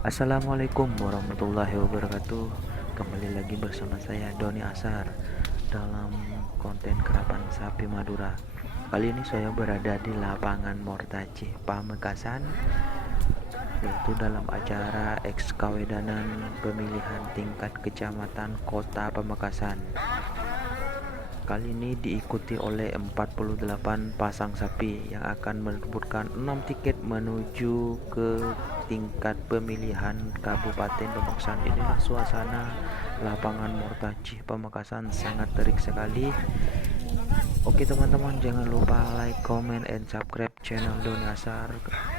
Assalamualaikum warahmatullahi wabarakatuh. Kembali lagi bersama saya Doni Asar dalam konten Kerapan Sapi Madura. Kali ini saya berada di lapangan Mortaci Pamekasan, yaitu dalam acara ekskawedanan pemilihan tingkat kecamatan Kota Pamekasan. Kali ini diikuti oleh 48 pasang sapi yang akan merebutkan 6 tiket menuju ke tingkat pemilihan Kabupaten Pamekasan. Inilah suasana lapangan Mortaci Pamekasan, sangat terik sekali. Oke teman-teman, jangan lupa like, comment, and subscribe channel Doni Asar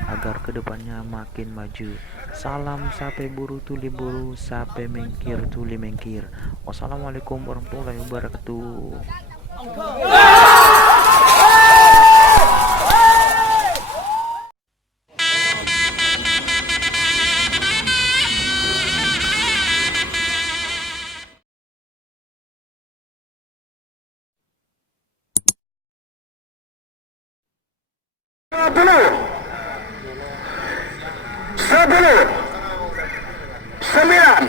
agar kedepannya makin maju. Salam sape buru tuli buru, sape mengkir tuli mengkir. Wassalamualaikum warahmatullahi wabarakatuh. Dulu 10 9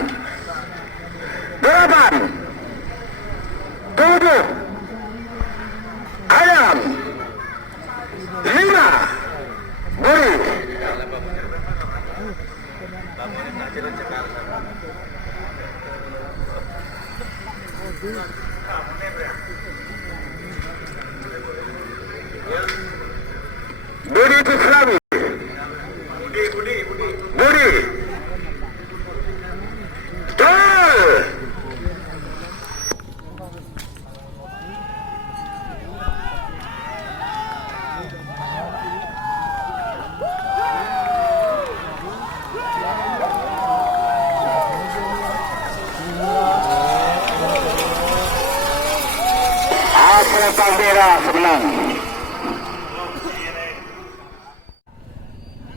8 7 ayam 5 beri Budi Islami Budi Tol Asal Caldera sebelah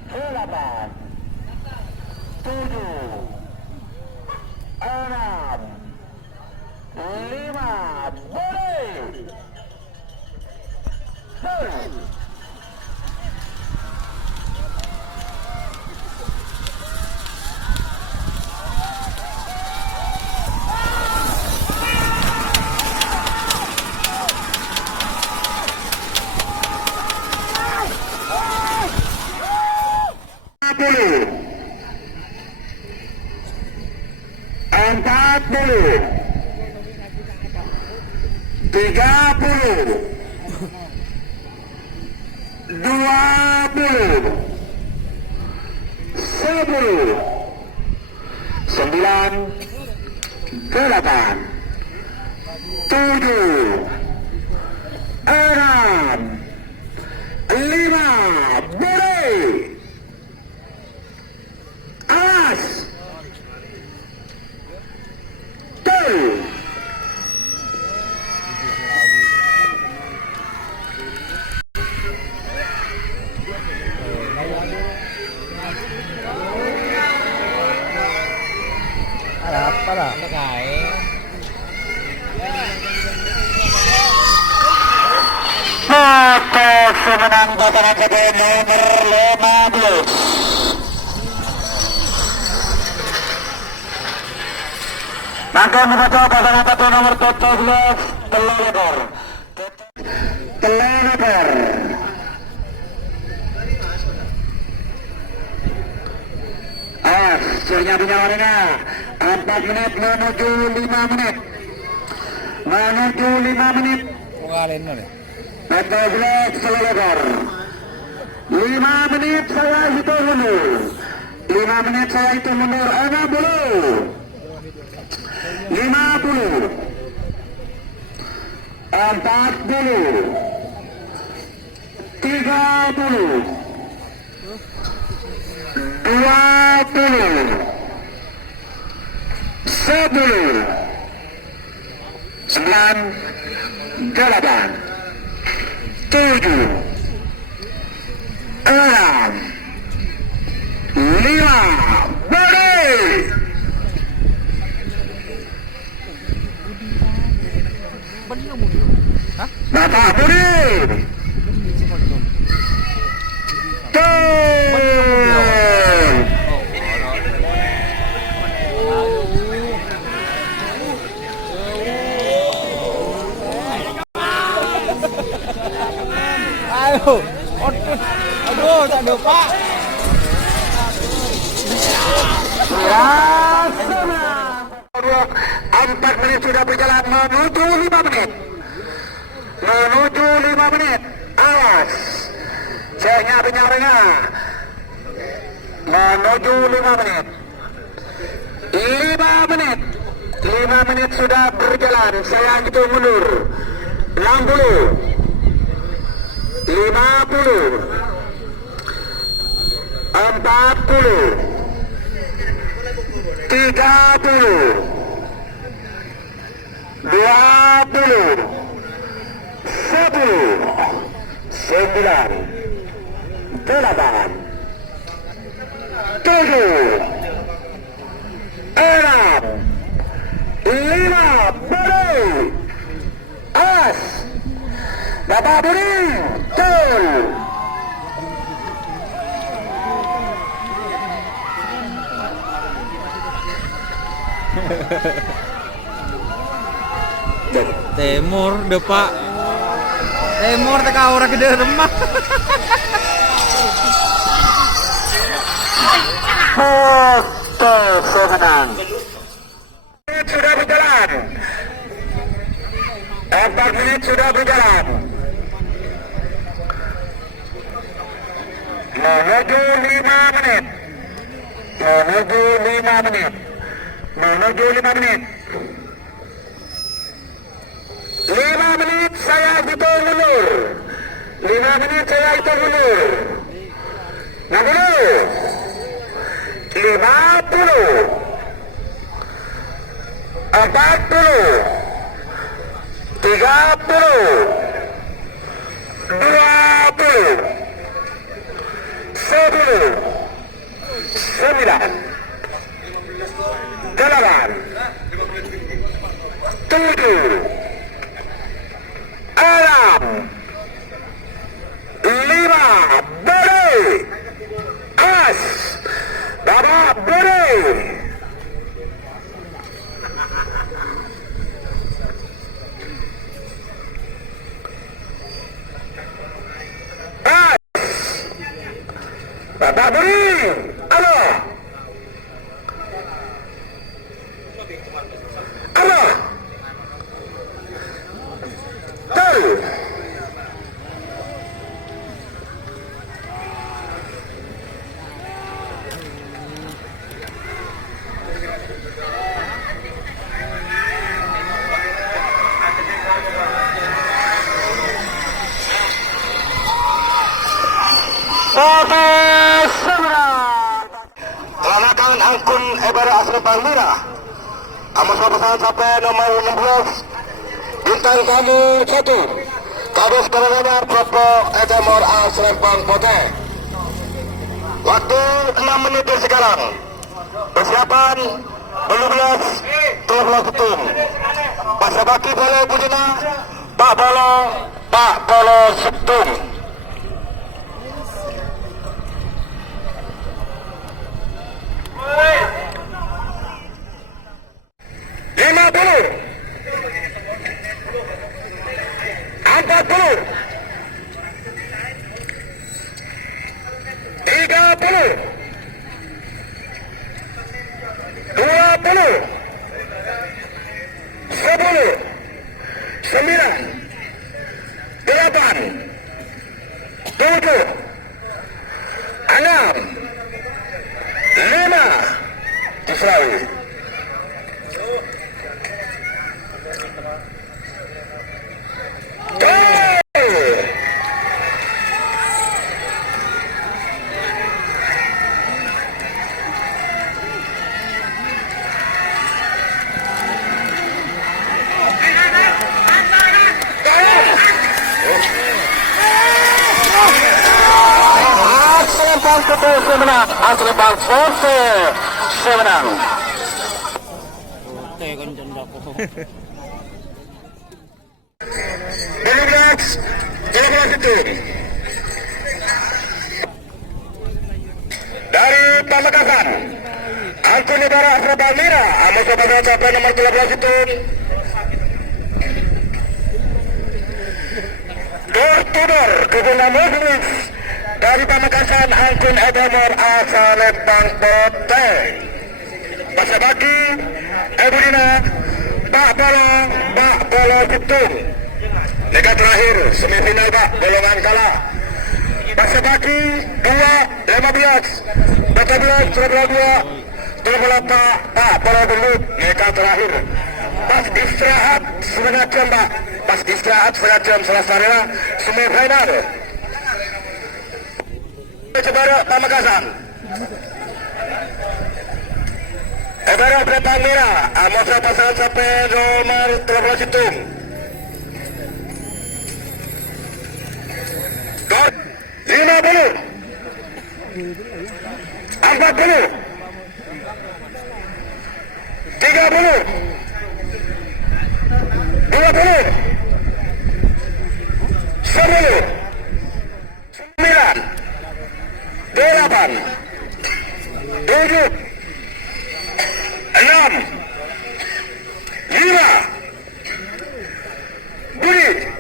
8 7 6 5 boleh empat puluh 30 20 10 9 8 7 6 5 boleh awas tuh apa lah kayak maka semenang pasangan kedua nomor 15 maka membaca pasangan satu nomor 17 telur suhunya punya warna 4 menit menuju 5 menit 14 telur 5 menit saya hitung mundur 5 menit saya hitung mundur 60 50 40 30 20 10 9 8 7 6 5 boleh Bapak Budi tuh Aduh. Aduh, tak ada Pak. Empat menit sudah berjalan menuju 5 menit. Menuju 5 menit. Awas. Ceknya penyaringnya. Menuju 5 menit. 5 menit. 5 menit sudah berjalan. Saya hitung mundur. 60. 50. 40. 30. 20. 10. 9. 8. 7. 6. 5. Beri. As. Bapak beri. Tol. Timur deh Pak. Timur teka orang gede remah. Betul, semenang. Sudah berjalan. 4 menit sudah berjalan. Menuju 5 menit. Menuju 5 menit. Menuju 5 menit. 5 menit saya hitung mundur. 5 menit saya hitung mundur. 60. 50. 40. 30. 20. 10. 9. 8. 7. 6. 5. Beri. As. Bapak beri. As. Bapak beri. Halo. Halo. Tol. Kelanakan angkun Ebara Asri Palmira. Amas pesawat sampai nomor 16. Bintang tamu 1. Kabus penerbangan Propo Edemor Asrempang Pote. Waktu 6 menit dari sekarang. Persiapan 12 Ketum. Pak Sabaki Bolo Bujina. Pak Bolo Setum. Asrempang Force semenang. Oke kan janda ko. 12 itu dari Pamekasan angkun Ebara Asri Palmira. Amos pesawat sampai nomor 13 itu door to door guna mobilis dari Pamekasan Angkun Edamor asal Lembang Bote. Masa bagi Ebudina Pak Bolo Kutung. Lega terakhir semifinal Pak golongan kalah. Masa bagi 2-15 14 2 Pak Bolo Belut. Lega terakhir. Pas istirahat setengah jam Pak. Pas istirahat setengah jam selesai semifinal. Cebara Pamekasan. Ebara Petang Merah. Amosa pasangan sampai nomor 13 Citung. 50 40 30 20 10 9 8 7 6 5 Budi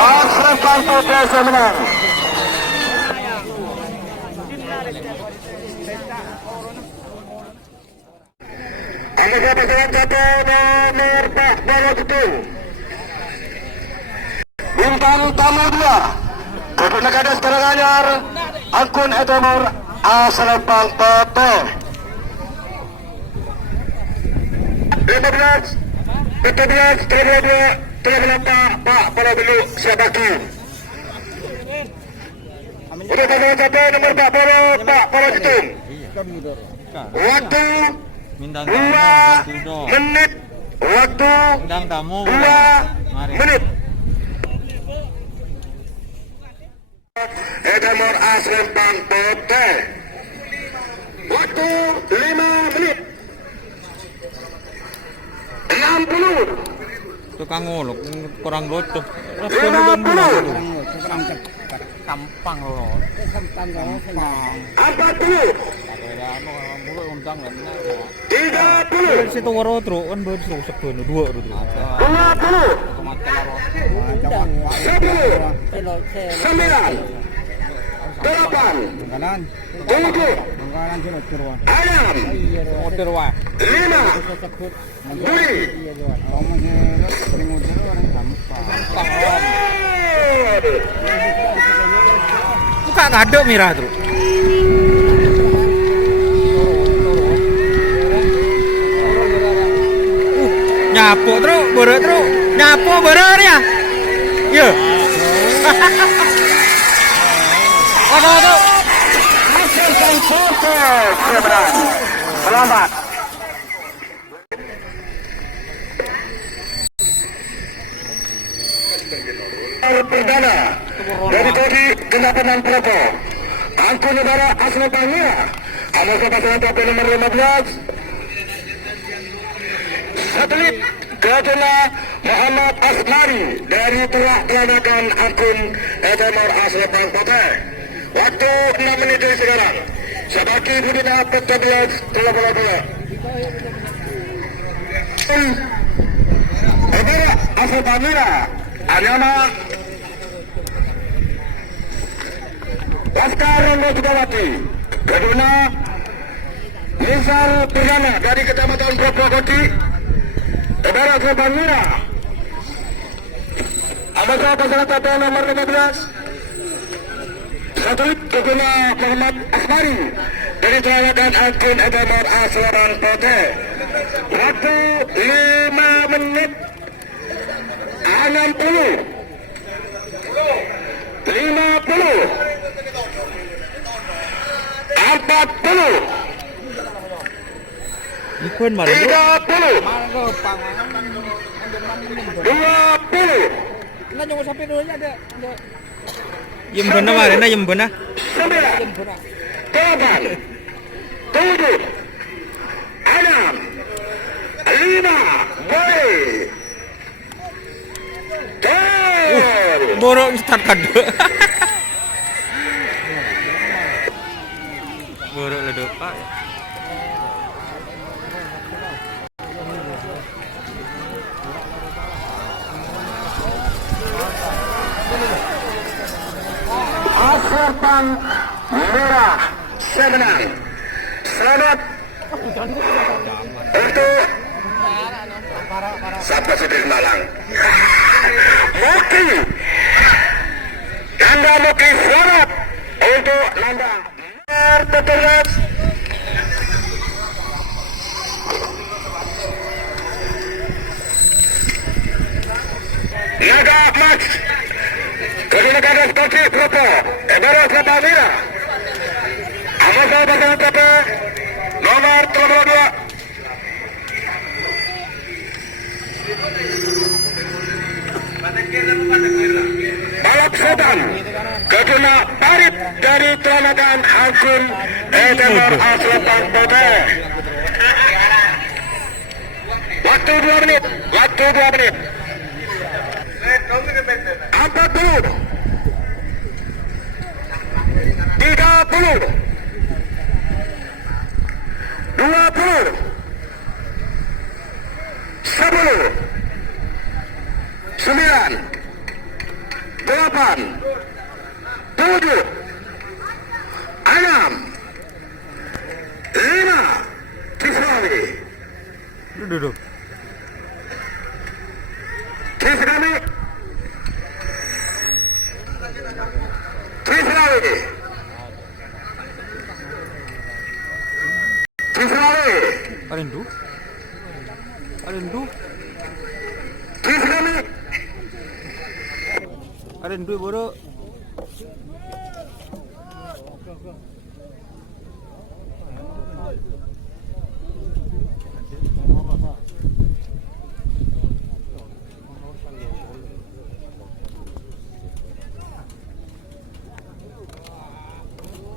Asrafan Putri menang. Anggota pasangan satu nomor 4 Bolo Kutung. Bintang tamu 2 Kepala Kades Karanganyar Angkun Edamor Asalempang Poto. 15 14 32 38 Pak Bolo Beluk Siabaki. Untuk pasangan satu nomor 4 Bolo Kutung. Waktu 2 menit. Waktu 2 menit. Edamor Asalempang Poto. Waktu 5 menit. 60 tukang ngolok kurang lotuh. 50 Gampang loh. 40 30 Situ waro tro kan baru suruh sepen dua tuh. 20 10 9 8 7 6 Motor wah. 5 Budi Buka kado mirah tuh. Nyapu terus, bere terus, nyapu berenya. Iya. Ada tuh. Selamat. Perdana dari Kodi Gendapan Proto Angkun Negara Asalempang Merah. Anggota pasangan TP nomor 15 satelit Gajala Muhammad Asmari dari Telak Telanakan Angkun Edamor Asalempang Poto. Waktu 6 menit dari sekarang. Sabaki Budina Petobias Bola. Ebara Asalempang Merah. Anyama Laskar Rondo Sukawati. Kedua Misal Perdana dari Kecamatan Purwokoti. Ebara Asalempang Merah. Anggota pasangan TP nomor 15 satelit Guna Muhammad Asmari dari Telanakan Angkun Edamor Asalempang Poto. Waktu 5 menit 60 50 40 Ikun mana 30 20 Nah jangan sampai dulu ada. Yem benar mana yem benar. 9 8 7 6 5 Baik. Gol. Borok start kadua. Borok le Pak. Asrapang Merah Semenang. Selamat untuk Sabda Sudin Malang. Muki Nanda Muki selamat untuk Nanda. Tertulis Naga Max Kedinakan Sportif Propo Ebero Setamira Amasal Pasangan TP nomor 32 Balap sedan Keduna Parit dari Telanakan Hakun Etemor Aslepan Putih. Waktu 2 menit. 40 30 20 10 9 8 7 6 5 Kisrawi Duduk. Kisrawi Kisrawi Kisrawi Arindu. Kisrawi Arindu borok.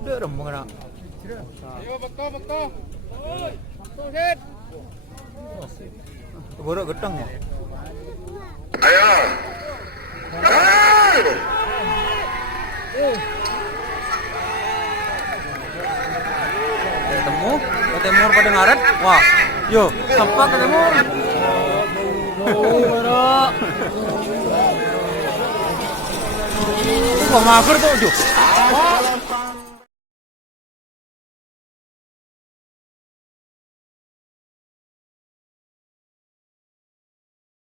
Udah rembang nak. Ayo betul. Hit. Borok getang ya. Ayo Gol Ketemu, Timur pada ngaret. Wah, yo, sempat ke Timur. Borok. Wah, mager tuh, Jo.